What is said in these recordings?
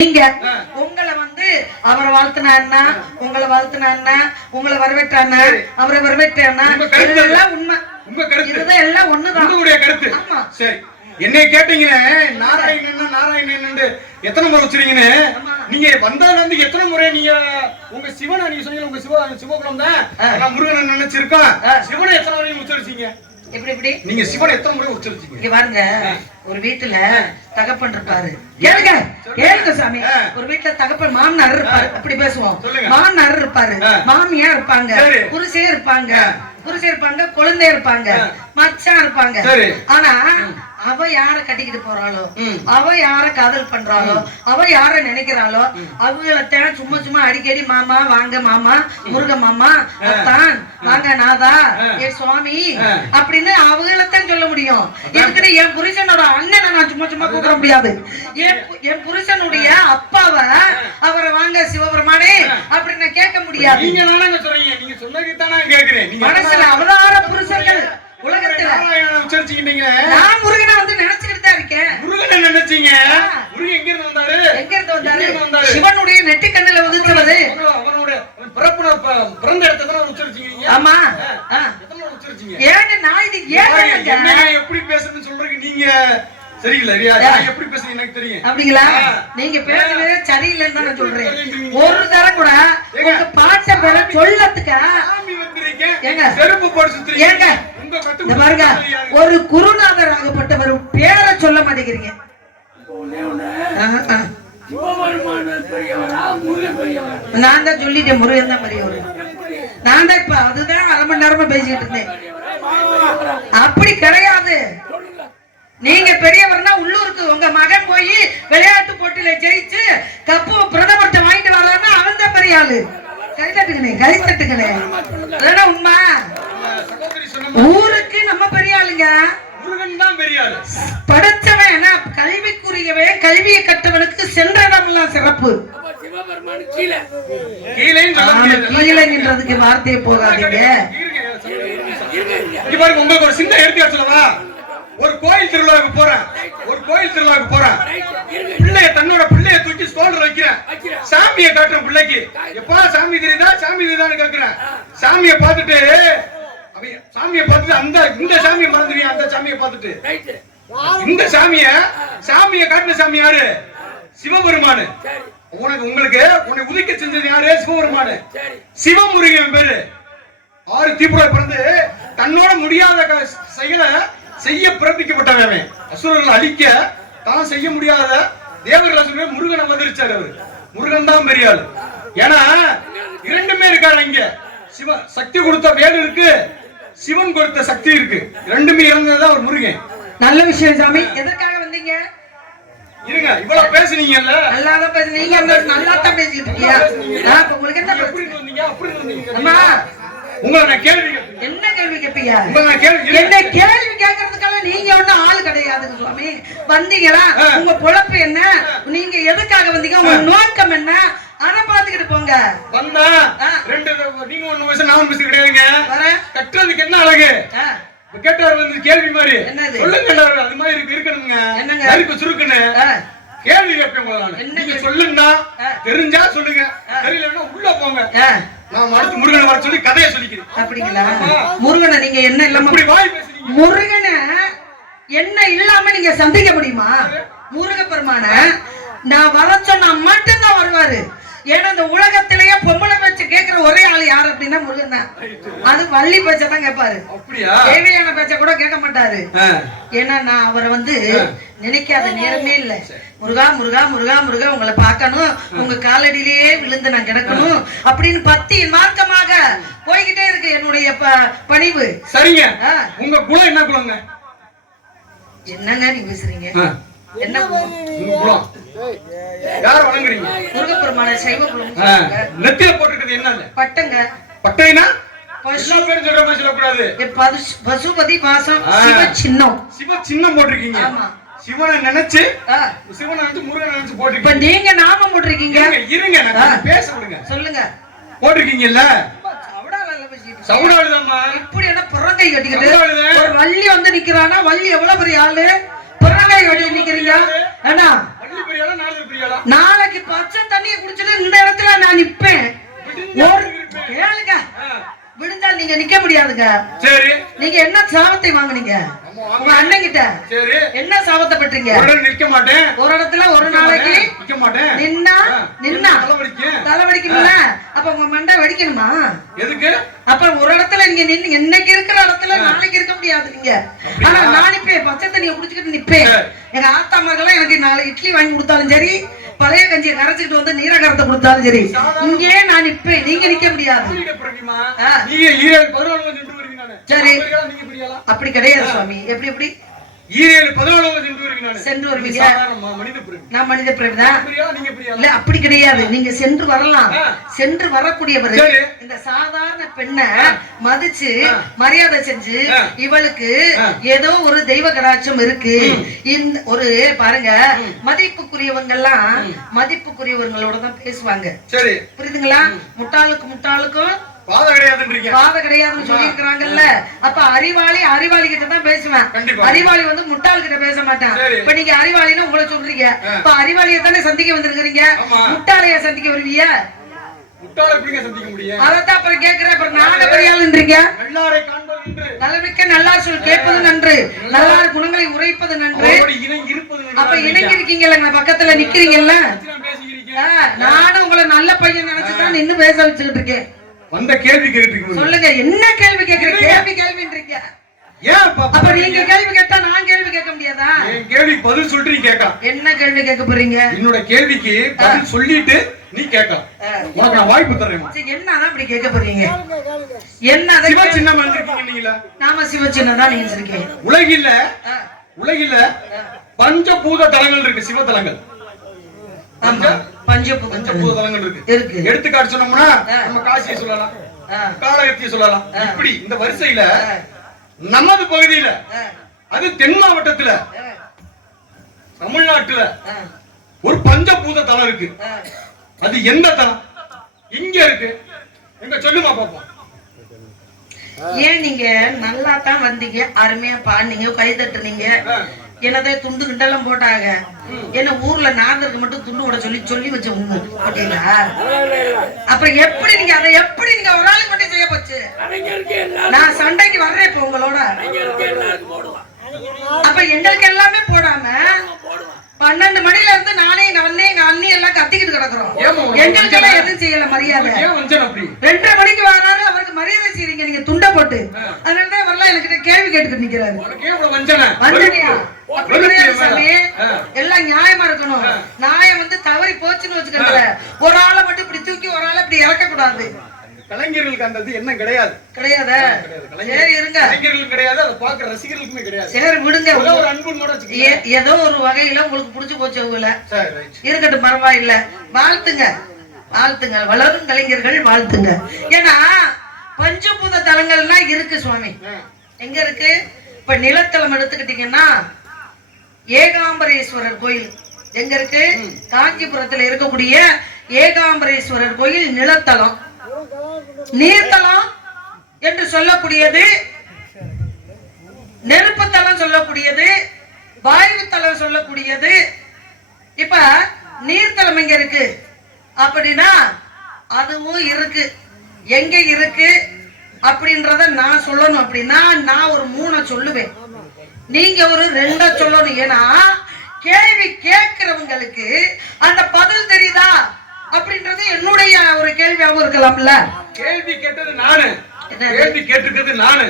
நீங்க உங்களை வந்து அவரை வாழ்த்துனா என்ன, உங்களை வாழ்த்துனா என்ன, உங்களை வரவேற்றானா, அவரை வரவேற்றானா, இதெல்லாம் உண்மை. இதுதான் எல்லாம் ஒண்ணுதான். உங்களுடைய கருத்து. சரி, என்னை கேட்டீங்கன்னா நாராயணன் நாராயணன் எத்தனை முறை வச்சிருக்கீங்கன்னு நீங்க வந்ததுல இருந்து எத்தனை முறை நீங்க உங்க சிவனை நீங்க சொன்னீங்க, உங்க சிவகுலம் தான் நான் முருகன் நினைச்சிருக்கோம். சிவனை எத்தனை முறை உச்சரிச்சீங்க? எப்படி எப்படி நீங்க சிவனை எத்தனை முறை உச்சரிச்சீங்க? இங்க பாருங்க, ஒரு வீட்டுல தகப்பன் இருப்பாரு. கேளுங்க கேளுங்க சாமி. ஒரு வீட்டுல தகப்பன் மாமனார் இருப்பாரு, அப்படி பேசுவோம். மாமனார் இருப்பாரு, மாமியா இருப்பாங்க, புருஷே இருப்பாங்க, குழந்தை இருப்பாங்க, மச்சான் இருப்பாங்க. ஆனா அவ யார கட்டிக்கிட்டு போறாளோ, அவ யார காதல் பண்றாளோ, அவ யார நினைக்கிறாளோ அவங்களத்தான் சும்மா சும்மா அடிக்கடி மாமா வாங்க, மாமா முருக மாமா, அத்தான் வாங்க, நாதா, ஏ சுவாமி அப்படின்னு அவங்களத்தான் சொல்ல முடியும். இதுக்கிட்ட என் புருஷனோட அண்ணனை நான் சும்மா சும்மா கூப்பிட முடியாது. என் புருஷனுடைய அப்பாவை அவரை வாங்க சிவபெருமானே அப்படின்னு கேட்க முடியாது. மனசுல அவதார புருஷர்கள் உலகத்துல நான் முருகனை வந்து நினைச்சுக்கிட்டு தான் இருக்கேன். முருகனை நினைச்சீங்க? முருகன் எங்க இருந்து வந்தாரு? எங்க இருந்து வந்தாரு? சிவனுடைய நெற்றி கண்ணுல உதிச்சது. அவனுடைய பிறந்த இடத்தை தான் உச்சரிச்சீங்க. ஆமா, உச்சரிச்சீங்க. ஏங்க நான் இது என்ன எப்படி பேசுறதுன்னு சொல்றீங்க நீங்க? சரியில்லை, எப்படி பேசுறீங்க எனக்கு தெரியும். அப்படிங்களா? நீங்க பேசுறது சரியில்லைன்னு தான் நான் சொல்றேன். ஒரு தரம் கூட உங்க பாட்ட பேர சொல்லத்துக்கு செருப்பு போட்டு சுத்துறீங்க. ஏங்க பாருங்க, ஒரு குருநாதர் ஆகப்பட்டவர் பேரை சொல்ல மாட்டேங்கிறீங்க. நான் தான் சொல்லிட்டேன், முருகன் தான் பெரியவர். நான் தான் இப்ப அதுதான் அரை மணி நேரமா பேசிட்டு இருந்தேன். அப்படி கிடையாது. நீங்க பெரியவர்னா உள்ளூருக்கு உங்க மகன் போய் விளையாட்டு போட்டியில ஜெயிச்சு கப்பு பிரதமர்கிட்ட வாங்கிட்டு வர்றாருன்னா அவன் தான் பெரிய ஆளு. கை தட்டுக்கணே அதான் உண்மை. ஊருக்கு நம்ம பெரிய ஆளுங்க, படைச்சவன் கல்விக்குரியவன், கல்வியை கட்டவனுக்கு சென்ற இடமெல்லாம் சிறப்பு. கீழே நின்றதுக்கு வார்த்தையை போகாதீங்க. உங்களுக்கு ஒரு சின்ன எடுத்து சொல்லவா? ஒரு கோயில் திருவிழாவுக்கு போறேன், பிள்ளைய தன்னோட பிள்ளைய தூக்கி ஸ்கூல்ல வைக்கிறேன், சாமியை காட்டுறேன் பிள்ளைக்கு. எப்பா சாமி தெரியுதான்னு கேக்குறேன். சாமியை பார்த்துட்டு அந்த இந்த சாமியை மறந்துடுவீங்க. அந்த சாமியை பார்த்துட்டு இந்த சாமியை காட்டின சாமி யாரு? சிவபெருமானு. உங்களுக்கு உன்னை உதிக்க செஞ்சது யாரு? சிவபெருமானு. சிவமுருகன் பேரு. 6 தீப்புல பிறந்து தன்னோட முடியாத செயலை செய்ய பிறப்பிக்கப்பட்டவன். அசுரர்கள் அழிக்க தான் செய்ய முடியாத தேவர்கள் சொல்ற முருகன் அவதரிச்சார். அவரு முருகன் தான் பெரிய ஆளு. ஏன்னா இரண்டுமே இருக்காரு. இங்க சிவ சக்தி கொடுத்த வேடு இருக்கு, சிவன் கொடுத்த சக்தி இருக்கு. ரெண்டுமே இறந்ததுதான் ஒரு முருகன். நல்ல விஷயம் சாமி. எதற்காக வந்தீங்க? இருங்க, இவ்வளவு பேசுனீங்கல்ல, நல்லாதான் பேசுனீங்க. நல்லா தான் பேசிட்டு இருக்கீங்க. நான் இப்ப உங்களுக்கு என்ன எப்படி வந்தீங்க? அப்படி வந்தீங்க. அம்மா உங்களை நான் கேள்வி என்ன கேள்வி கேட்பீங்க? என்ன கேள்வி கேட்கறதுக்காக நீங்க ஒன்னும் ஆள் கிடையாதுங்க சுவாமி. வந்தீங்களா? உங்க பொழப்பு என்ன? நீங்க எதுக்காக வந்தீங்க? உங்க நோக்கம் என்ன? ஆனா பாத்துக்கிட்டு போங்க. வந்தா ரெண்டு நீங்க ஒண்ணு பேச நான் பேச கிடையாதுங்க. கட்டுறதுக்கு என்ன அழகு? கேட்டார் வந்து கேள்வி மாதிரி சொல்லுங்க. அது மாதிரி இருக்கணுங்க. என்னங்க சுருக்குன்னு கேள்வி கேட்பேன். நீங்க சொல்லுங்க, தெரிஞ்சா சொல்லுங்க, தெரியலன்னா உள்ள போங்க. நான் அடுத்து முருகனை வர சொல்லி கதையை சொல்லிக்கிறேன். அப்படிங்களா? முருகனை நீங்க என்ன இல்லாம முருகனை என்ன இல்லாம நீங்க சந்திக்க முடியுமா? முருகப்பெருமான நான் வர சொன்னா மட்டும்தான் வருவாரு. ஏன்னா இந்த உலகத்திலேயே பொம்பளை பேச்சு கேட்கிற ஒரே ஆளு யாரு அப்படின்னா முருகன் தான். அது வள்ளி பேச்ச தான் கேட்பாரு, தேவையான பேச்ச கூட கேட்க மாட்டாரு. ஏன்னா நான் அவரை வந்து நினைக்காத நேரமே இல்ல. முருகா முருகா முருகா முருகா உங்களை பார்க்கணும், உங்க காலடியிலேயே விழுந்து நான் கிடக்கணும் அப்படின்னு பக்தியின் மார்க்கமாக போய்கிட்டே இருக்கு என்னுடைய பணிவு. சரிங்க, உங்க குலம் என்ன குலங்க? என்னங்க நீங்க பேசுறீங்க? என்ன குலம்? யார வணங்குறீங்க? முருகப்பெருமான சைவ குலம். நெத்தியில போட்டுக்கிறது என்ன? பட்டங்க. பட்டைனா எல்லா பேரும் சொல்ற மாதிரி சொல்லக்கூடாது. பசுபதி வாசம் சிவ சின்னம். சிவ சின்னம் போட்டிருக்கீங்க. ஆமா, சிவனை நினைச்சு முருகனை நினைச்சு போட்டிருக்கீங்க. இப்ப நீங்க நாமம் போட்டிருக்கீங்க. இருங்க நான் பேச விடுங்க. சொல்லுங்க. போட்டிருக்கீங்கல்ல? சவுடாளுதாம்மா. இப்படி என்ன புறங்கை கட்டிக்கிட்டு ஒரு வள்ளி வந்து நிக்கிறானா? வள்ளி எவ்வளவு பெரிய ஆளு, புறங்கை கட்டி நிக்கிறீங்க. ஏன்னா பிரியாளா நாளைக்கு பிரியாளா? நாளைக்கு பச்சை தண்ணியை குடிச்சிட்டு இந்த இடத்துல நான் நிப்பேன். கேளுங்க, விடுந்தால் நீங்க நிக்க முடியாதுங்க. சரி, நீங்க என்ன சாபத்தை வாங்குனீங்க உங்க அண்ணன் கிட்ட? சரி, என்ன சாபத்தை பெற்றீங்க? நிக்க மாட்டேன், ஒரு இடத்துல ஒரு நாளைக்கு நிக்க மாட்டேன், நின்னா தலை வெடிக்கும்ல, அப்ப உங்க மண்டை வெடிக்கணுமா? எதுக்கு? அப்ப ஒரு இடத்துல நீங்க நின்னு இன்னைக்கு இருக்கிற இடத்துல நாளைக்கு இருக்க முடியாது நீங்க. ஆனா நான் நிப்பேன், பச்சை தண்ணியை குடிச்சுக்கிட்டு நிப்பேன். எங்க ஆத்தாமர்கள்லாம் எனக்கு 4 இட்லி வாங்கி கொடுத்தாலும் சரி, பழைய கஞ்சியை கரைச்சிட்டு வந்து நீரகரத்தை கொடுத்தாலும் சரி, இங்கே நான் நிப்பேன். நீங்க நிக்க முடியாது. சரி, அப்படி கிடையாது சுவாமி. எப்படி எப்படி சென்று வருவீங்க? நான் மனித பிறவிதான். இல்ல, அப்படி கிடையாது. நீங்க சென்று வரலாம். சென்று வரக்கூடியவர் இந்த சாதாரண பெண்ணை மதிச்சு மரியாதை செஞ்சு, இவளுக்கு ஏதோ ஒரு தெய்வ கடாட்சம் இருக்கு. இந்த ஒரு பாருங்க, மதிப்புக்குரியவங்க எல்லாம் மதிப்புக்குரியவங்களோட தான் பேசுவாங்க. புரியுதுங்களா? முட்டாளுக்கும் பாத கிடையாதுன்னு சொல்லி இருக்கிறாங்கல்ல. அப்ப அறிவாளி கிட்ட தான் பேசுவேன். அறிவாளி வந்து முட்டாள் கிட்ட பேச மாட்டான். இப்ப நீங்க அறிவாளின்னு உங்களை சொல்றீங்க. இப்ப அறிவாளியை தானே சந்திக்க வந்திருக்கிறீங்க, முட்டாளைய சந்திக்க வருவீங்க? அதத்தான் அப்புறம் கேட்கிறேன். அப்புறம் நாங்க பெரியாளுன்றீங்க. நலமிக்க நல்லார் சொல் கேட்பது நன்று, நல்லார் குணங்களை உரைப்பது நன்று. அப்ப இணங்கி இருக்கீங்கல்ல, பக்கத்துல நிக்கிறீங்கல்ல. நானும் உங்களை நல்ல பையன் நினைச்சுதான் நின்னு பேச வச்சுக்கிட்டு இருக்கேன். வந்த கேள்வி கேட்டுருக்கீங்க. சொல்லுங்க, என்ன கேள்வி கேக்குறீங்க? கேள்வின்றீங்க. ஏன் அப்ப நீங்க கேள்வி கேட்டா நான் கேள்வி கேட்க முடியாதா? என் கேள்விக்கு பதில் சொல்லிட்டு நீ கேட்கலாம். என்ன கேள்வி கேட்க போறீங்க? என்னோட கேள்விக்கு பதில் சொல்லிட்டு நீ கேட்கலாம். உனக்கு நான் வாய்ப்பு தரேன். என்னதான் அப்படி கேட்க போறீங்க? என்ன சிவ சின்னம் வந்திருக்கீங்க? நாம சிவ சின்னம் தான் நினைச்சிருக்கேன். உலகில பஞ்சபூத தலங்கள் இருக்கு, சிவ தலங்கள். பஞ்சபூத தலங்கள் இருக்கு. எடுத்துக்காட்டு சொன்னோம்னா நம்ம காசியை சொல்லலாம், காளகத்தியை சொல்லலாம். இப்படி இந்த வரிசையில நமது பகுதியில, அது தென் மாவட்டத்துல, தமிழ்நாட்டுல ஒரு பஞ்சபூத தலம் இருக்கு. அது எந்த தலம்? இங்க இருக்கு. எங்க சொல்லுமா பாப்போம். ஏன் நீங்க நல்லா தான் வந்தீங்க, அருமையா பாடுனீங்க, கை தட்டுனீங்க, என்னதே துண்டு கிண்டெல்லாம் போட்டாங்க. என்ன ஊர்ல நாதருக்கு மட்டும் துண்டு விட சொல்லி வச்ச போட்டீங்களா? அப்புறம் எப்படி நீங்க அதை எப்படி நீங்க ஒரு ஆளுக்கு மட்டும் செய்ய போச்சு? நான் சண்டைக்கு வர்றேன் இப்ப உங்களோட. அப்ப எங்களுக்கு எல்லாமே போடாம 12 மணில இருந்து நானே எங்க அண்ணே எங்க அண்ணி எல்லாம் கத்திக்கிட்டு கிடக்குறோம். எங்களுக்கு எல்லாம் எதுவும் செய்யல மரியாதை. 2:30 மணிக்கு வராரு, அவருக்கு மரியாதை செய்றீங்க நீங்க துண்டை போட்டு. அதனாலதான் வரலாம் எனக்கு கேள்வி கேட்டுக்கிட்டு நிக்கிறாரு. எல்லாம் நியாயமா இருக்கணும். நியாயம் வந்து தவறி போச்சுன்னு வச்சுக்கல, ஒரு ஆளை மட்டும் இப்படி தூக்கி ஒரு ஆளை இப்படி இறக்க கூடாது. கலைஞர்களுக்கு அந்த என்ன கிடையாது. சரி இருங்க. கலைஞர்களுக்கு கிடையாது, அதை பார்க்கிற ரசிகர்களுக்குமே கிடையாது. சரி விடுங்க. ஒரு அன்புமோட ஏதோ ஒரு வகையில உங்களுக்கு புடிச்சு போச்சு உங்களை. இருக்கட்டும், பரவாயில்ல. வாழ்த்துங்க, வளரும் கலைஞர்கள் வாழ்த்துங்க. ஏன்னா பஞ்சபூத தலங்கள்லாம் இருக்கு சுவாமி. எங்க இருக்கு? இப்ப நிலத்தலம் எடுத்துக்கிட்டீங்கன்னா ஏகாம்பரேஸ்வரர் கோயில் எங்க இருக்கு? காஞ்சிபுரத்துல இருக்கக்கூடிய ஏகாம்பரேஸ்வரர் கோயில் நிலத்தலம். நீர்த்தலம் என்று சொல்லக்கூடியது, நெருப்பு தலம் சொல்லக்கூடியது, வாயு தலம் சொல்லக்கூடியது. இப்ப நீர்த்தலம் எங்க இருக்கு அப்படின்னா அதுவும் இருக்கு. எங்க இருக்கு அப்படின்றத நான் சொல்லணும். அப்படின்னா நான் ஒரு 3 சொல்லுவேன், நீங்க ஒரு 2 சொல்லணும். ஏன்னா கேள்வி கேட்கிறவங்களுக்கு அந்த பதில் தெரியுதா அப்படின்றது என்னுடைய ஒரு கேள்வியாகவும் இருக்கலாம்ல. கேள்வி கேட்டது நானு, கேள்வி கேட்டிருக்கிறது நானு.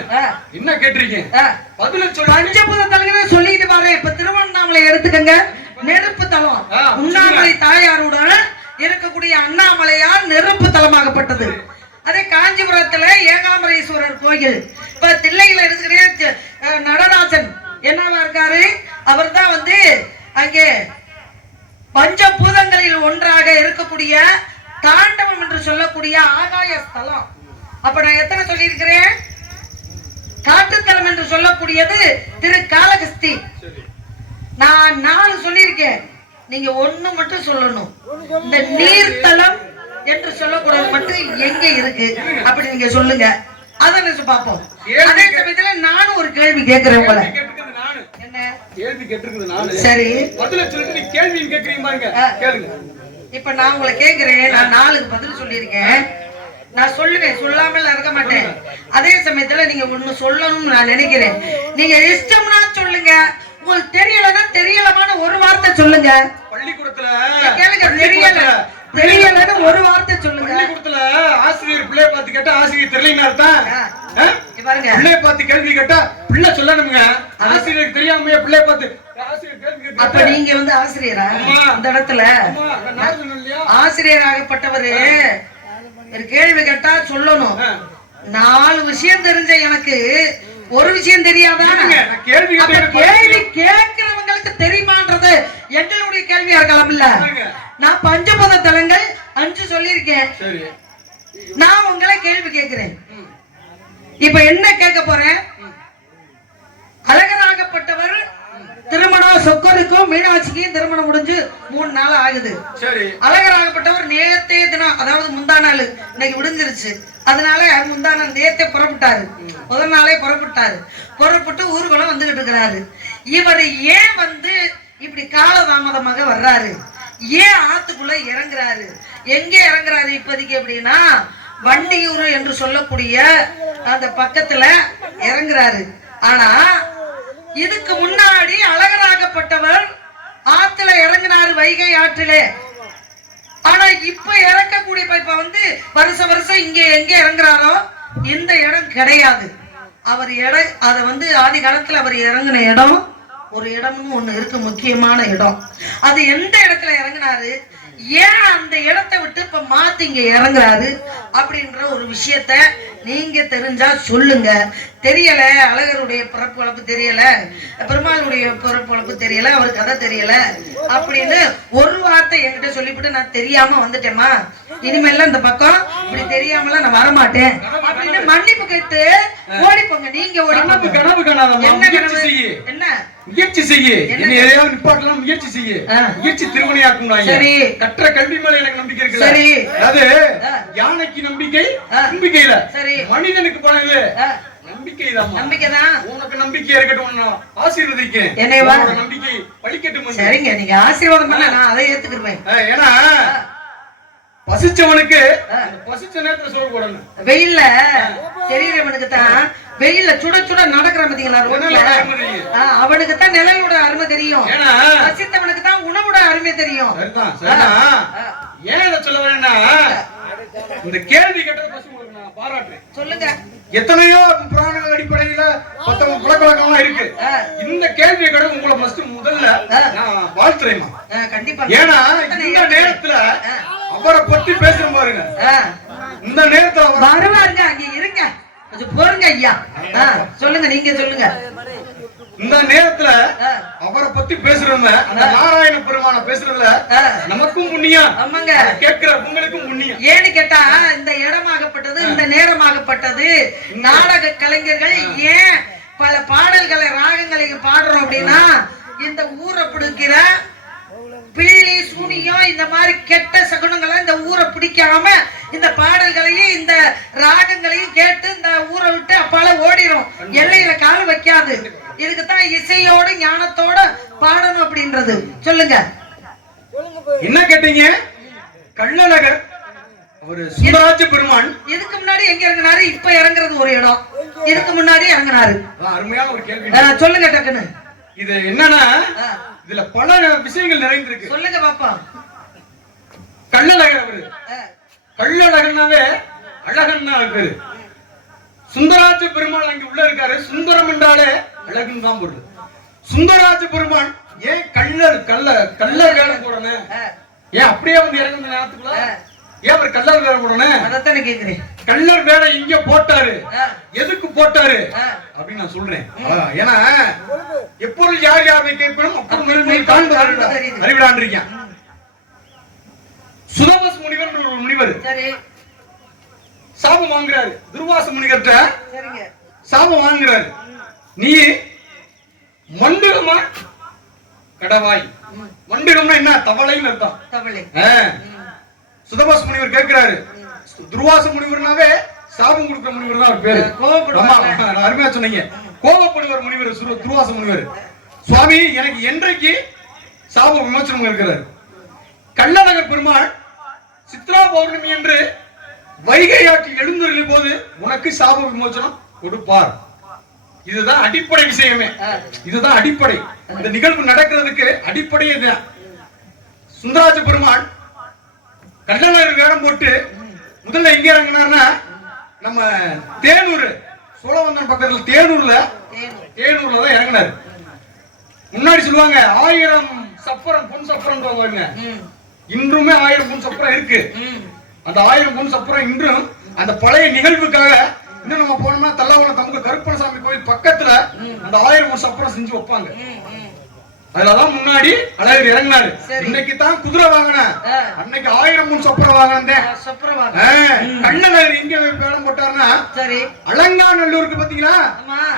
என்ன கேட்டிருக்கீங்க? பதில சொல்ல பஞ்சபூத தலங்கள் சொல்லிட்டு வரேன். இப்ப திருவண்ணாமலை எடுத்துக்கங்க, நெருப்பு தலம். உண்ணாமலை தாயாருடன் இருக்கக்கூடிய அண்ணாமலையார் நெருப்பு தலமாகப்பட்டது. அதே காஞ்சிபுரத்துல ஏகாம்பரேஸ்வரர் கோயில். இப்ப தில்லையில இருக்கிற நடராஜன் என்னவா இருக்காரு? அவர் தான் வந்து அங்கே பஞ்சபூதங்களில் ஒன்றாக இருக்கக்கூடிய தாண்டவம் என்று சொல்லக்கூடிய ஆகாய ஸ்தலம். அப்ப நான் எத்தனை சொல்லி இருக்கிறேன்? காட்டுத்தலம் என்று சொல்லக்கூடியது திருக்காளஹஸ்தி. நான் 4 சொல்லியிருக்கேன், நீங்க 1 மட்டும் சொல்லணும். இந்த நீர்த்தலம் என்று சொல்லக்கூடாது மட்டும் எங்க இருக்கு அப்படி நீங்க சொல்லுங்க. அதை நினைச்சு பார்ப்போம். அதே சமயத்துல நானும் ஒரு கேள்வி கேட்கிறேன் உங்களை. என்ன கேள்வி கேட்டிருக்குது நானு. சரி பதில சொல்லிட்டு நீ கேள்வி கேக்குறீங்க பாருங்க. கேளுங்க. இப்ப நான் உங்களை கேக்குறேன். நான் 4க்கு பதில் சொல்லியிருக்கேன். நான் சொல்லுவேன், சொல்லாமல் இருக்க மாட்டேன். அதே சமயத்துல நீங்க ஒண்ணு சொல்லணும்னு நான் நினைக்கிறேன். நீங்க இஷ்டம்னா சொல்லுங்க, உங்களுக்கு தெரியலன்னா தெரியலமான ஒரு வார்த்தை சொல்லுங்க. பள்ளிக்கூடத்துல கேளுங்க, தெரியலன்னு ஒரு வார்த்தை சொல்லுங்க. பள்ளிக்கூடத்துல ஆசிரியர் பிள்ளைய பார்த்து கேட்டா ஆசிரியர் தெரியலன்னு அர்த்தம். பாருங்க, பிள்ளைய பார்த்து கேள்வி கேட்டா பிள்ளை சொல்லணுங்க. ஆசிரியருக்கு தெரியாம பிள்ளைய பார்த்து ஆசிரியர் கேள்வி கேட்டா அப்ப நீங்க வந்து ஆசிரியரா இந்த இடத்துல? ஆசிரியராகப்பட்டவரு ஒரு கேள்வி கேட்டா சொல்லணும். 4 விஷயம் தெரிஞ்ச எனக்கு ஒரு விஷயம் தெரியாதா? கேள்வி கேட்கிறவங்களுக்கு தெரியுமான்றது எங்களுடைய கேள்வியா இருக்கலாம் இல்ல? நான் பஞ்சபத தலங்கள் 5 சொல்லியிருக்கேன். நான் உங்களை கேள்வி கேட்கிறேன். இப்ப என்ன கேட்க போறேன்? அழகராகப்பட்டவர் திருமணம் சொக்கருக்கும் மீனாட்சிக்கும் திருமணம் முடிஞ்சு 3 நாள் ஆகுது. அழகராகப்பட்டவர் நேத்தே தினம், அதாவது முந்தா நாள், இன்னைக்கு விடுஞ்சிருச்சு, அதனால முந்தா நாள் நேத்தே புறப்பட்டாரு. முதல் நாளே புறப்பட்டு ஊர்வலம் வந்துகிட்டு இருக்கிறாரு. இவர் ஏன் வந்து இப்படி காலதாமதமாக வர்றாரு? ஏன் ஆத்துக்குள்ள இறங்குறாரு? எங்க இறங்குறாரு இப்போதைக்கு அப்படின்னா வண்டியூர் என்று சொல்லக்கூடிய அந்த பக்கத்துல இறங்குறாரு. ஆனா இதுக்கு முன்னாடி அழகராகப்பட்டவர் ஆத்துல இறங்கினாரு, வைகை ஆற்றிலே. ஆனா இப்ப இறக்கக்கூடிய இப்ப வந்து வருஷம் இங்க எங்க இறங்குறாரோ இந்த இடம் கிடையாது. அவர் இடம் அத வந்து ஆதி காலத்துல அவர் இறங்கின இடம் ஒரு இடம்னு ஒண்ணு இருக்கு, முக்கியமான இடம். அது எந்த இடத்துல இறங்கினாரு, ஏன் அந்த இடத்தை விட்டு இப்ப மாத்தி இங்க இறங்குறாரு அப்படின்ற ஒரு விஷயத்த நீங்க தெரிஞ்சா சொல்லுங்க. தெரியல, அழகருடைய பிறப்பு வளர்ப்பு தெரியல, பெருமாளுடைய பிறப்பு வளர்ப்பு தெரியல, அவரு கதை தெரியல அப்படின்னு ஒரு வார்த்தை என்கிட்ட சொல்லிவிட்டு நான் தெரியாம வந்துட்டேமா, இனிமேல இந்த பக்கம் இப்படி தெரியாமலாம் நான் வரமாட்டேன் அப்படின்னு மன்னிப்பு கேட்டு ஓடிப்போங்க. நீங்க ஓடிப்போங்க. என்ன முயற்சி செய்ய, எதையாவது நிப்பாட்டலாம், முயற்சி செய்ய, முயற்சி திருவினையாக்கும். சரி, கற்ற கல்வி மேல எனக்கு நம்பிக்கை இருக்கு. சரி, அது யானைக்கு நம்பிக்கை நம்பிக்கையில, சரி, மனிதனுக்கு போனது நம்பிக்கைதான். நம்பிக்கைதான். உனக்கு நம்பிக்கை இருக்கட்டும், ஆசீர்வதிக்கேன். என்னைவா நம்பிக்கை பலிக்கட்டும். சரிங்க, நீங்க ஆசீர்வாதம் பண்ண நான் அதை ஏத்துக்கிருவேன். ஏன்னா பசிச்சவனுக்கு பசிச்ச நேரத்துல சோறு போடணும். வெயில்ல தெரியறவனுக்கு தான், வெயில்ல சுட சுட நடக்கிற பாத்தீங்களா ரோட்ல, அவனுக்கு தான் நிழலோட அருமை தெரியும். பசித்தவனுக்கு தான் உணவோட அருமை தெரியும். ஏன் இதை சொல்ல வரேன்னா, இந்த கேள்வி கேட்டது நான் பாராட்டுறேன். சொல்லுங்க. எத்தனையோ புராணங்கள் அடிப்படையில பழக்க வழக்கம்லாம் இருக்கு. இந்த கேள்வி கேட்ட உங்களை முதல்ல நான் வாழ்த்துறேன். கண்டிப்பா. ஏன்னா இந்த நேரத்துல அவரை பத்தி பேசுறோம் பாருங்க. இந்த நேரத்துல வருவாருங்க, அங்க இருங்க, கொஞ்சம் பொறுங்க ஐயா. சொல்லுங்க, நீங்க சொல்லுங்க. இந்த நேரத்துல அவரை பத்தி பேசுறவங்க, அந்த நாராயண பெருமான பேசுறதுல நமக்கும் புண்ணியம், கேட்கிற உங்களுக்கும் புண்ணியம். ஏன்னு கேட்டா இந்த இடமாகப்பட்டது, இந்த நேரமாகப்பட்டது, நாடக கலைஞர்கள் ஏன் பல பாடல்களை ராகங்களை பாடுறோம் அப்படின்னா, இந்த ஊரை பிடிக்கிற பிள்ளி சூனியம் இந்த மாதிரி கெட்ட சகுனங்களை இந்த ஊரை பிடிக்காம இந்த பாடல்களையும் இந்த ராகங்களையும் கேட்டு இந்த ஊரை விட்டு அப்பால ஓடிரும், எல்லையில கால் வைக்காது. இதுக்குதான் இசையோட ஞானத்தோட பாடணும் அப்படின்றது. சொல்லுங்க, என்ன கேட்டீங்க? கள்ளழகர் ஒரு சுந்தராஜ பெருமான் இதுக்கு முன்னாடி எங்க இறங்கினாரு, இப்ப இறங்குறது ஒரு இடம், இதுக்கு முன்னாடி இறங்கினாரு. அருமையான ஒரு கேள்வி. சொல்லுங்க டக்குன்னு. இது என்னன்னா, இதுல பல விஷயங்கள் நிறைந்திருக்கு. சொல்லுங்க பாப்பா. கள்ளழகர் அவரு, கள்ளழகன்னாவே அழகன்னா பேரு. சுந்தராஜ பெருமாள் அங்க உள்ள இருக்காரு. சுந்தரம் என்றாலே அழகுன்னு தான் பொருள். சுந்தராஜ பெருமான் ஏன் கள்ளர் வேடம் போடணும்? ஏன் அப்படியே வந்து இறங்குற நேரத்துக்குள்ள ஏன் அவர் கள்ளர் வேடம் போடணும்? அதைத்தானே கேக்குறேன். கள்ளர் வேடம் இங்க போட்டாரு, எதுக்கு போட்டாரு அப்படின்னு நான் சொல்றேன். ஏன்னா எப்பொருள் யார் யாரை கேட்கணும் அப்பொருள் அறிவிடான் இருக்கேன். சுதமஸ் முனிவர் ஒரு முனிவர் சாபம் வாங்குறாரு. துர்வாச முனிவர்கிட்ட சாபம் வாங்குறாரு. நீ மண்டுகமா கடவாய். மண்டுகம்னா என்ன? தவளைன்னு அர்த்தம். சுதமஸ் முனிவர் கேட்கிறாரு. துர்வாச முனிவர்னாவே சாபம் கொடுக்கிற முனிவர் தான் அவர் பேரு. அருமையா சொன்னீங்க. கோபப்படுவர் முனிவர் துர்வாச முனிவர். சுவாமி எனக்கு என்றைக்கு சாப விமோசனம் இருக்கிறார். கள்ளழகர் பெருமாள் சித்ரா பௌர்ணமி என்று வைகை ஆற்றில் எழுந்தருளிய போது உனக்கு சாப விமோசனம் கொடுப்பார். இதுதான் அடிப்படை விஷயமே. இதுதான் அடிப்படை. இந்த நிகழ்வு நடக்கிறதுக்கு அடிப்படை இதுதான். சுந்தராஜ பெருமாள் கள்ளழகர் வேடம் போட்டு முதல்ல எங்க இறங்கினார்னா நம்ம தேனூர் சோழவந்தன் பக்கத்துல தேனூர்ல தான் இறங்கினாரு. முன்னாடி சொல்லுவாங்க 1000 சப்பரம் பொன் சப்பரம் வாங்க. இன்றுமே 1000 பொன் சப்பரம் இருக்கு. அந்த 1000 பொன் சப்பரம் இன்றும் அந்த பழைய நிகழ்வுக்காக இன்னும் நம்ம போனோம்னா தல்லாவளம் தமுக கருப்பணசாமி கோயில் பக்கத்துல அந்த 1000 பொன் சப்பரம் செஞ்சு வைப்பாங்க. அதுலதான் முன்னாடி அழகர் இறங்கினாரு. இன்னைக்கு தான் குதிரை வாங்கின, அன்னைக்கு 1000 பொன் சப்பரம் வாங்கினேன். கள்ளழகர் எங்க வேடம் போட்டாருன்னா அலங்காநல்லூருக்கு பாத்தீங்களா,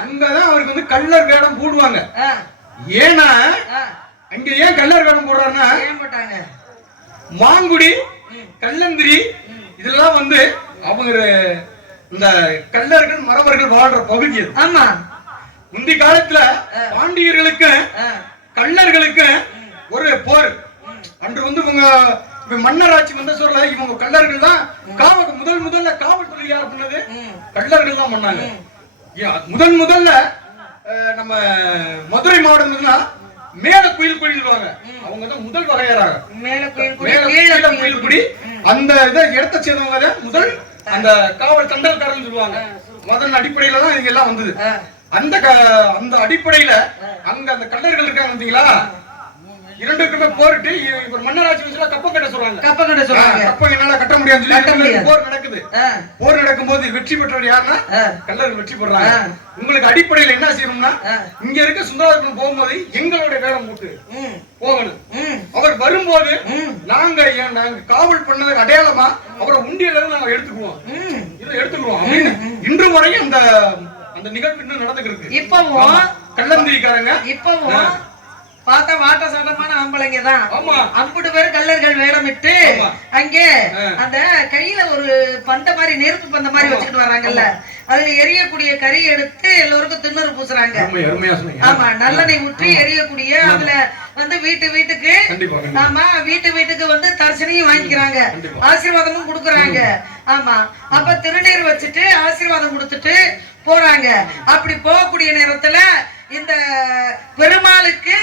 அங்கதான் அவருக்கு வந்து கள்ளர் வேடம் போடுவாங்க. ஏன்னா அங்க ஏன் கள்ளர் வேடம் போடுறாருன்னா மாங்குடி கள்ளந்திரி இதெல்லாம் வந்து அவங்க இந்த கள்ளர்கள் மறவர்கள் வாழ்ற பகுதி. ஆமா, முந்தி காலத்துல பாண்டியர்களுக்கு கள்ளர்களுக்கு ஒரு போர். அன்று வந்து இவங்க மன்னராட்சி வந்த சொல்ல இவங்க கள்ளர்கள் தான் முதல்ல காவல்துறை யார் பண்ணது? கள்ளர்கள் தான் பண்ணாங்க. முதல்ல நம்ம மதுரை மாவட்டம் மேல குயில் குடி சொல்லுவாங்க. அவங்க தான் முதல் வகையறாங்க. மேல குயில் குடி அந்த இதை இடத்த சேர்ந்தவங்க முதல் அந்த காவல் தண்டல்காரன் சொல்லுவாங்க. முதல் அடிப்படையில தான் இங்க எல்லாம் வந்தது. அந்த அடிப்படையில அங்க அந்த கள்ளர்கள் இருக்காங்க வந்தீங்களா, இரண்டுக்குமே போரிட்டு இவர் மன்னராட்சி வச்சுல கப்பம் கட்ட சொல்றாங்க. கப்பம் என்னால கட்ட முடியாது சொல்லி போர் நடக்குது. போர் நடக்கும் போது வெற்றி பெற்றவர் யாருன்னா கள்ளர்கள் வெற்றி பெறாங்க. உங்களுக்கு அடிப்படையில என்ன செய்யணும்னா இங்க இருக்க சுந்தராஜன் போகும்போது எங்களுடைய வேடம் போட்டு போகணும். அவர் வரும்போது நாங்க காவல் பண்ணதுக்கு அடையாளமா அவரை உண்டியல நாங்க எடுத்துக்குவோம். இதை எடுத்துக்குவோம் அப்படின்னு இன்று வரையும் அந்த நிகழ்வு இன்னும் நடந்துருக்கு. இப்பவும் கள்ளந்திரிக்காரங்க இப்பவும் பார்த்தா வாட்ட சட்டமான ஆம்பளைங்க தான். அம்புட்டு பேர் கள்ளர்கள் வேடமிட்டு அங்கே அந்த கையில ஒரு பந்த மாதிரி நெருப்பு பந்த மாதிரி வச்சுக்கிட்டு வராங்கல்ல, அதுல எரியக்கூடிய கறி எடுத்து எல்லோருக்கும் திண்ணறு பூசுறாங்க. ஆமா, நல்லெண்ணெய் ஊற்றி எரியக்கூடிய அதுல வந்து வீட்டுக்கு ஆமா வீட்டுக்கு வந்து தரிசனையும் வாங்கிக்கிறாங்க, ஆசீர்வாதமும் கொடுக்குறாங்க. ஆமா, அப்ப திருநீர் வச்சுட்டு ஆசீர்வாதம் கொடுத்துட்டு போறாங்க. அப்படி போகக்கூடிய நேரத்துல இந்த பெருமாளுக்கு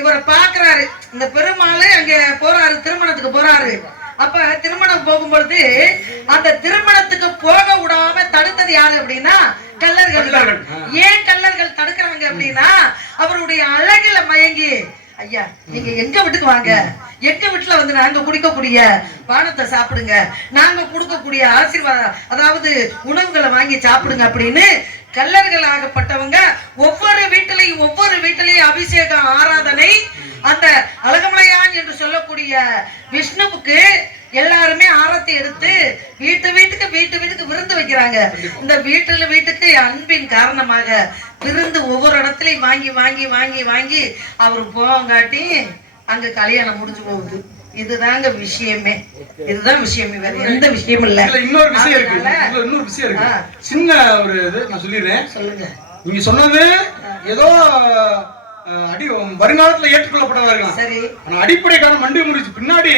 இவரை பாக்குறாரு. இந்த பெருமாள் அங்க போறாரு, திருமணத்துக்கு போறாரு. அப்ப திருமணம் போகும்பொழுது அந்த திருமணத்துக்கு போக விடாம தடுத்தது யாரு அப்படின்னா கள்ளர்கள். ஏன் கள்ளர்கள் தடுக்கிறாங்க அப்படின்னா அவருடைய அழகுல மயங்கி, ஐயா நீங்க எங்க வீட்டுக்கு வாங்க, எங்க வீட்டுல வந்து நாங்க குடிக்கக்கூடிய பானத்தை சாப்பிடுங்க, நாங்க கொடுக்கக்கூடிய ஆசீர்வாதம் அதாவது உணவுகளை வாங்கி சாப்பிடுங்க அப்படின்னு கள்ளர்கள் ஆகப்பட்டவங்க ஒவ்வொரு வீட்டிலையும் அபிஷேகம் ஆராதனை அந்த அழகமலையான் என்று சொல்லக்கூடிய விஷ்ணுவுக்கு எல்லாருமே ஆரத்தி எடுத்து வீட்டுக்கு விருந்து வைக்கிறாங்க. இந்த வீட்டுக்கு அன்பின் காரணமாக விருந்து ஒவ்வொரு இடத்துலயும் வாங்கி அவரு போகாட்டி அங்க கல்யாணம் முடிஞ்சு போகுது. இதுதாங்க விஷயமே, இதுதான் விஷயமே, வேற எந்த விஷயமும் இல்ல. இன்னொரு விஷயம் இருக்கு. சின்ன ஒரு இது நான் சொல்லிடுறேன். சொல்லுங்க. நீங்க சொன்னது ஏதோ வருங்காலத்துல ஏற்றுக்கொள்ளப்பட்டதா இருக்கலாம். சரி, ஆனா அடிப்படை காரணம் மண்டி முடிச்சு பின்னாடி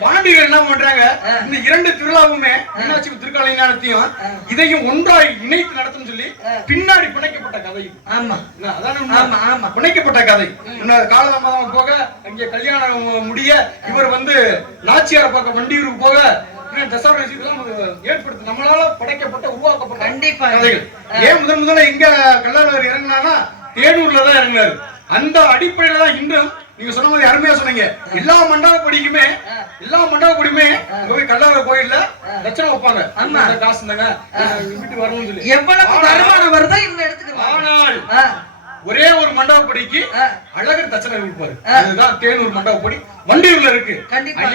பாண்டியர்கள் என்ன பண்றாங்க, இந்த இரண்டு திருவிழாவுமே மீனாட்சி திருக்காலையும் இதையும் ஒன்றாய் இணைத்து நடத்தும் சொல்லி பின்னாடி பிணைக்கப்பட்ட கதை. ஆமா, அதான் பிணைக்கப்பட்ட கதை. காலதாமதம் போக அங்கே கல்யாணம் முடிய இவர் வந்து நாச்சியார பார்க்க வண்டியூருக்கு போக ஏற்படுத்த நம்மளால படைக்கப்பட்ட உருவாக்கப்பட்ட கண்டிப்பா கதைகள். ஏன் முதல்ல எங்க கள்ளழகர் இறங்கினானா தேனூர்ல தான் இறங்கினாரு. அந்த அடிப்படையில தான் இன்றும் நீங்க சொன்ன மாதிரி அருமையா சொன்னீங்க. எல்லா மண்டபப்படிக்குமே போய் கள்ளழகர் கோயில்ல லட்சணம் வைப்பாங்க. காசு இருந்தாங்க வீட்டுக்கு வரணும்னு சொல்லி எவ்வளவு வருமானம் வருதோ இவங்க எடுத்துக்கலாம். ஆனால் ஒரே ஒரு மண்டபப்படிக்கு அழகர் தட்சணை வைப்பாரு. அதுதான் தேனூர் மண்டபப்படி வண்டியூர்ல இருக்கு.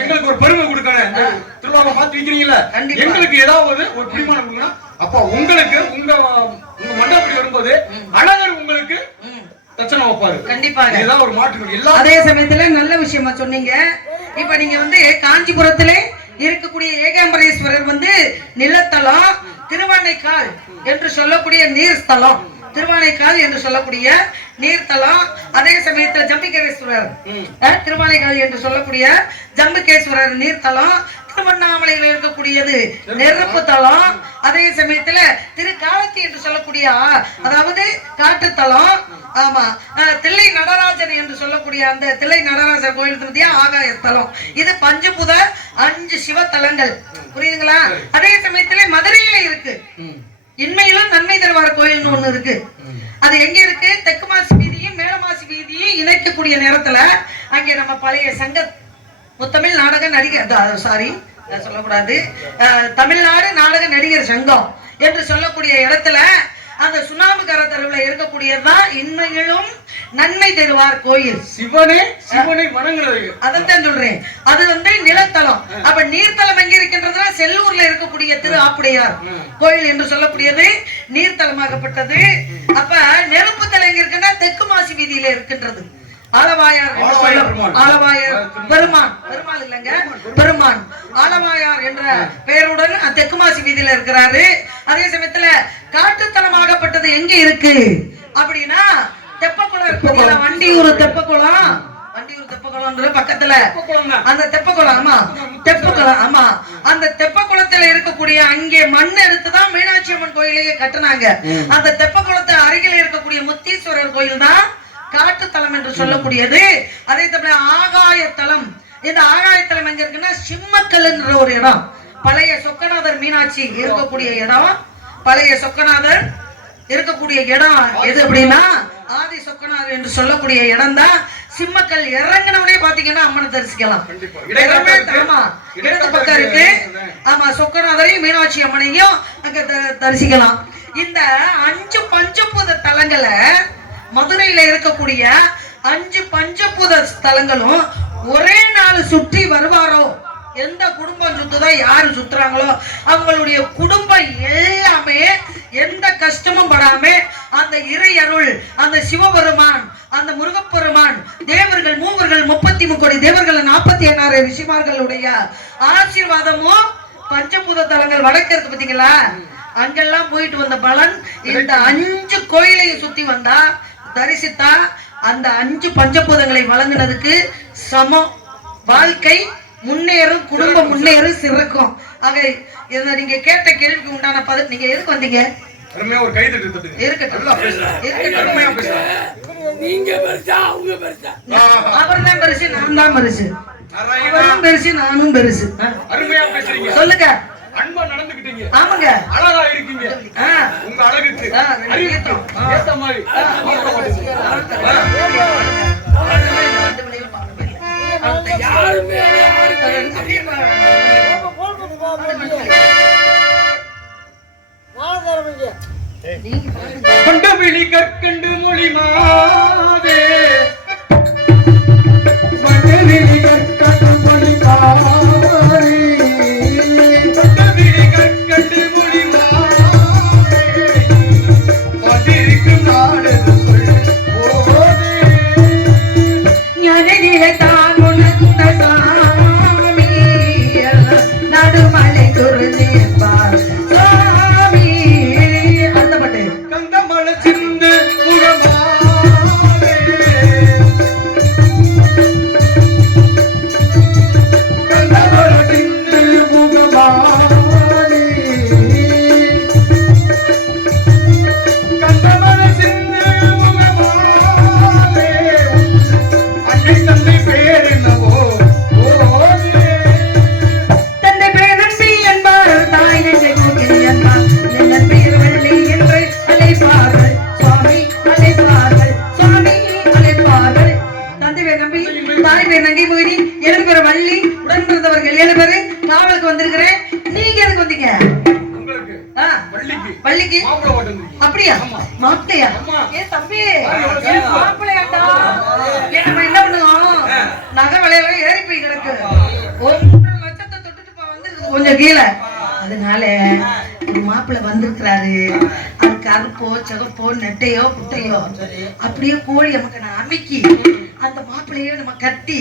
எங்களுக்கு ஒரு பெருமை கொடுக்கணும். திருவிழாவை மாத்தி வைக்கிறீங்களா, எங்களுக்கு ஏதாவது ஒரு பிடிமானம் கொடுக்கணும். அப்ப உங்களுக்கு உங்க மண்டபப்படி வரும்போது அழகர் உங்களுக்கு தட்சணை வைப்பாரு. கண்டிப்பா இதுதான் ஒரு மாற்று. எல்லா அதே சமயத்துல நல்ல விஷயமா சொன்னீங்க. இப்ப நீங்க வந்து காஞ்சிபுரத்திலே இருக்கக்கூடிய ஏகாம்பரேஸ்வரர் வந்து நிலத்தலம், திருவானைக்கால் என்று சொல்லக்கூடிய நீர் ஸ்தலம். திருவானைக்கால் என்று சொல்லக்கூடிய நீர்த்தலம். அதே சமயத்துல ஜம்பிகேஸ்வரர், திருவானைக்கால் என்று சொல்லக்கூடிய ஜம்பிகேஸ்வரர் நீர்த்தலம். திருவண்ணாமலையில் இருக்கக்கூடியது நெருப்பு தலம். அதே சமயத்துல திருக்காலத்தி என்று சொல்லக்கூடிய அதாவது காற்றுத்தலம். ஆமா, தில்லை நடராஜன் என்று சொல்லக்கூடிய அந்த தில்லை நடராஜர் கோயில் ஆகாய தலம். இது பஞ்சபூத 5 சிவத்தலங்கள். புரியுதுங்களா? அதே சமயத்துல மதுரையில இருக்கு இன்மையிலும் நன்மை தருவார் கோயில்னு ஒண்ணு இருக்கு. அது எங்க இருக்கு? தெற்கு மாசி வீதியும் மேலமாசி வீதியும் இணைக்கக்கூடிய நேரத்துல அங்கே நம்ம பழைய சங்க முத்தமிழ் நாடக நடிகர் சொல்லக்கூடாது தமிழ்நாடு நாடக நடிகர் சங்கம் என்று சொல்லக்கூடிய இடத்துல அந்த சுண்ணாம்புக்கர தெருவில் இருக்கக்கூடியதுதான் இன்னையிலும் நன்மை தருவார் கோயில். சிவனை வணங்குறது. அதைத்தான் சொல்றேன். அது நிலத்தலம். அப்ப நீர்த்தலம் எங்க இருக்கின்றதுன்னா செல்லூர்ல இருக்கக்கூடிய திரு ஆப்புடையார் கோயில் என்று சொல்லக்கூடியது நீர்த்தலமாகப்பட்டது. அப்ப நெருப்பு தலம் எங்க இருக்குன்னா தெற்கு மாசி வீதியில இருக்கின்றது. ஆலவாயார் பெருமான் இல்லைங்க, பெருமான் ஆலவாயார் என்ற பெயருடன் தெற்கு மாசி வீதியில இருக்கிறாரு. அதே சமயத்துல காட்டுத்தலமாகப்பட்டது எங்க இருக்கு அப்படின்னா தெப்பக்குளம் இருக்கு. வண்டியூர் தெப்பக்குளம் பக்கத்துல அந்த தெப்பக்குளம். ஆமா, தெப்பக்குளம். ஆமா, அந்த தெப்பக்குளத்துல இருக்கக்கூடிய அங்கே மண் எடுத்துதான் மீனாட்சி அம்மன் கோயிலையே கட்டுனாங்க. அந்த தெப்பக்குளத்து அருகில் இருக்கக்கூடிய முத்தீஸ்வரர் கோயில் தான் காட்டுத்தலம் என்று சொல்லக்கூடியது. அதே தவிர ஆகாயத்தலம். இந்த ஆகாயத்தலம் எங்க இருக்குன்னா சிம்மக்கல் என்ற ஒரு இடம். பழைய சொக்கநாதர் மீனாட்சி இருக்கக்கூடிய இடம். பழைய சொக்கநாதர் இருக்கக்கூடிய இடம் எது அப்படின்னா ஆதி சொக்கநாதர் என்று சொல்லக்கூடிய இடம் தான் சிம்மக்கல். இறங்கினவனே பாத்தீங்கன்னா அம்மனை தரிசிக்கலாம். இடது பக்கம் இருக்கு. ஆமா, சொக்கநாதரையும் மீனாட்சி அம்மனையும் அங்க தரிசிக்கலாம். இந்த 5 பஞ்சபூத தலங்களை மதுரையில இருக்கக்கூடிய 5 பஞ்சபூத ஸ்தலங்களும் ஒரே நாள் சுற்றி வருவாரோ, எந்த குடும்பம் சுத்துதோ, யாரு சுத்துறாங்களோ அவங்களுடைய குடும்பம் எல்லாமே எந்த கஷ்டமும் படாம அந்த இறை அருள், அந்த சிவபெருமான், அந்த முருகப்பெருமான், தேவர்கள், மூவர்கள், 33 கோடி தேவர்கள், 48 ரிஷிமார்களுடைய ஆசீர்வாதமும் பஞ்சபூத தலங்கள் வடக்கு இருக்கு பாத்தீங்களா, அங்கெல்லாம் போயிட்டு வந்த பலன் இந்த 5 கோயிலையும் சுத்தி வந்தா தரிசித்தா அந்த 5 பஞ்சபூதங்களை வழங்கினதுக்கு சமம். வாழ்க்கை முன்னேறும், குடும்பம் முன்னேறும், சிறக்கும். ஆக இத நீங்க கேட்ட கேள்விக்கு உண்டான பதில். நீங்க எதுக்கு வந்தீங்க? ஒரு கை தட்டு தட்டுங்க. நீங்க பெருசா அவங்க பெருசா? அவர்தான் பெருசு, நான் தான் பெருசு. அவரும் பெருசு, நானும் பெருசு. அருமையா பேசுறீங்க. சொல்லுங்க. அன்பா நடந்துக்கிட்டீங்க. ஆமாங்க. அழகா இருக்கீங்க. உங்க அழகுக்கு ஏத்த மாதிரி கொண்டவிழி கற்கண்டு மொழி மாதே மண்டவிழி கற்கண்டு மொழி மாறி கொண்டவிழி கற்கண்டு மொழி மாறே கொண்டிருக்கும் நாடு சொல் போதே ஞானகிலே தான் உணர்ந்த சாமி நடுமலை குருதி என்பார் சாமி. அந்த பாட்டு கந்தமலை சிந்து முகமாவே கந்தமலை சிந்து முகமாவே கந்தமலை சிந்து முகமாவே அன்னை தந்தை பேர் என்னவோ தந்தை பேர் நம்பி என்பார், தாய் நெஞ்சை கோகிலி என்பார், என் பேர் வள்ளி என்று அழைப்பார்கள் சுவாமி, அழைப்பார்கள் சுவாமி, அழைப்பார்கள். தந்தை பேர் நம்பி, தாய் பேர் நங்கை மோகினி, 7 பேர் வள்ளி, உடன் பிறந்தவர்கள் 7 பேரு காவலுக்கு வந்திருக்கிறேன். நீங்க எதுக்கு வந்தீங்க? வள்ளிக்கு அப்படியா? மாப்பிளையா? ஏ தம்பி, மாப்பிளையாண்டா. நம்ம என்ன பண்ணுவோம், நகை விலையில ஏறி போய் கிடக்கு. 1.5 லட்சத்தை தொட்டுட்டு வந்து கொஞ்சம் கீழே. அதனால ஒரு மாப்பிள்ளை வந்திருக்கிறாரு. அது கருப்போ சிகப்போ நெட்டையோ குட்டையோ அப்படியே கோழி நமக்கு அமைக்கி அந்த மாப்பிள்ளையே நம்ம கட்டி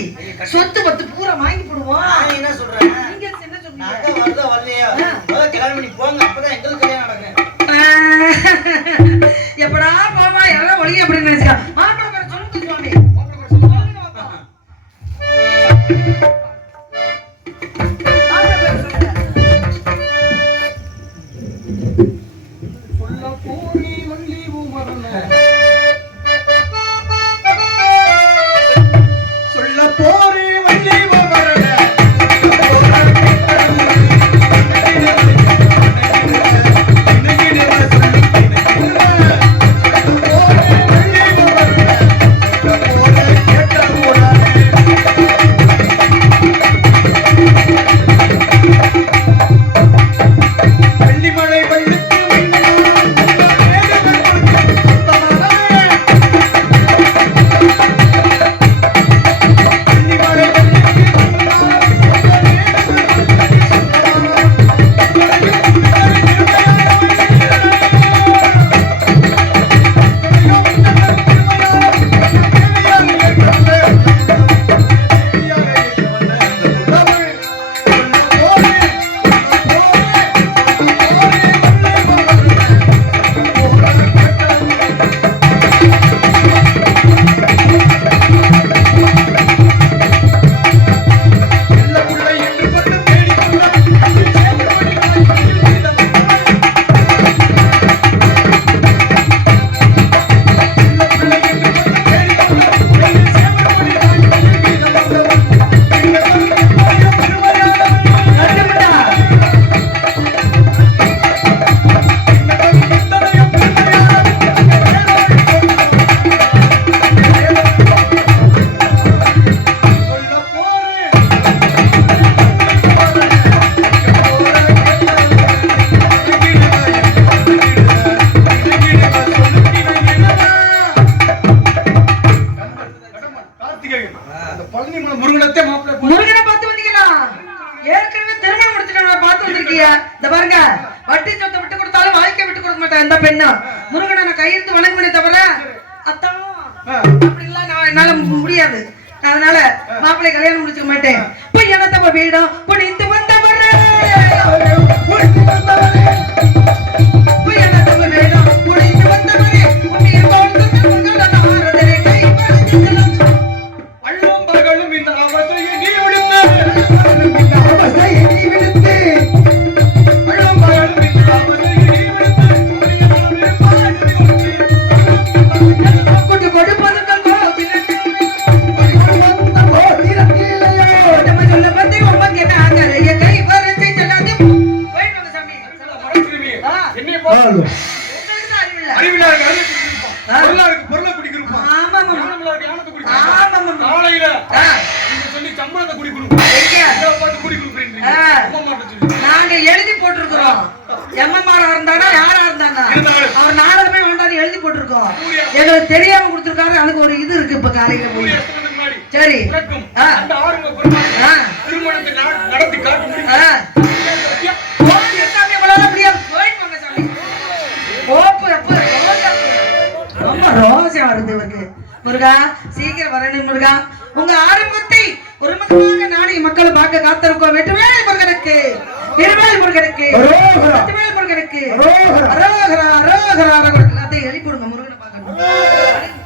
சொத்து பத்து பூரா வாங்கி போடுவோம். என்ன சொல்றேன்? நீங்க என்ன சொல்றீங்க? போங்க, அப்பதான் எங்களுக்கு கல்யாணம் நடக்கும். எப்படா திருமணம் முடிச்சுட்டு பார்த்து வந்திருக்கிய இந்த பாருங்க வட்டி சொத்தை விட்டு கொடுத்தாலும் வாழ்க்கை விட்டு கொடுக்க மாட்டேன் எந்த பெண்ணும் முருகனை நான் கையெழுத்து வணங்குவனே தவிர அத்தான் அப்படிலாம் நான் என்னால முடியாது அதனால மாப்பிள்ளை கல்யாணம் முடிச்சுக்க மாட்டேன் போய் என்ன தப்ப வீடும் புடித்து வந்தவரே போய் என்ன தப்ப வீடும் புடித்து வந்தவரே உன்னை போல் உங்கள் ஆரதரை கை பறித்து அள்ளும் பகலும் இந்த அவஸ்தையை நீ விடுத்து இந்த அவஸ்தையை நீ விடுத்து அள்ளும் பகலும் இந்த அவஸ்தையை நீ விடுத்து கொண்டு கொடுப்பதற்கும் கோபிலக்கு வந்த போதிரத்திலேயோ நம்ம சொல்ல பத்தி உமக்கு என்ன ஆகறைய கை பறித்து செல்லாது போயிட்டு சாமி என்னைய பாரு உங்களுக்கு தான் அறிவில்லை அறிவிலாருக்கு அறிவு குடிக்கிறோம் பொருளாருக்கு பொருளை குடிக்கிறோம் ஆமா ஆமா ஞானமில்லாருக்கு ஞானத்தை குடிக்கிறோம் ஆமா ஆமா நாளையில ஆ. நீங்க சொல்லி சம்பளத்தை குடி கொடுங்க எங்க? இதை பார்த்து குடி கொடுக்குறீங்க ஆ. அம்மா மாட்ட சொல்லி நாங்க எழுதி போட்டிருக்கிறோம் எம்எம்ஆர் இருந்தானா யாரா இருந்தானா இருந்தாலும். அவர் நாடகமே வேண்டாம்னு எழுதி போட்டிருக்கோம் எங்களுக்கு தெரியாம கொடுத்திருக்காரு அதுக்கு ஒரு இது இருக்கு இப்ப காலையில போய் கூலி எத்தனை முன்னாடி சரி பிறக்கும் ஆ. அந்த ஆறுங்க பெருமாள் ஆ. திருமணத்தை நடத்தி காட்ட முடியும் ஆ. போய் சாமி உங்களால முடியாது போயிட்டு வாங்க சாமி போப்பு அப்ப ரொம்ப ரோசம் வருது இவருக்கு முருகா சீக்கிரம் வரணும் முருகா உங்க ஆரம்பத்தை ஒரு மதமாக நாடி மக்களை பார்க்க காத்திருக்கோம் வெட்டுவேல் முருகனுக்கு திருவேல் முருகனுக்கு அரோகரா. வெட்டுவேல் முருகனுக்கு அரோகரா. அரோகரா அரோகரா அரோகரா. எல்லாத்தையும் எழுப்பி விடுங்க முருகனை பார்க்கணும்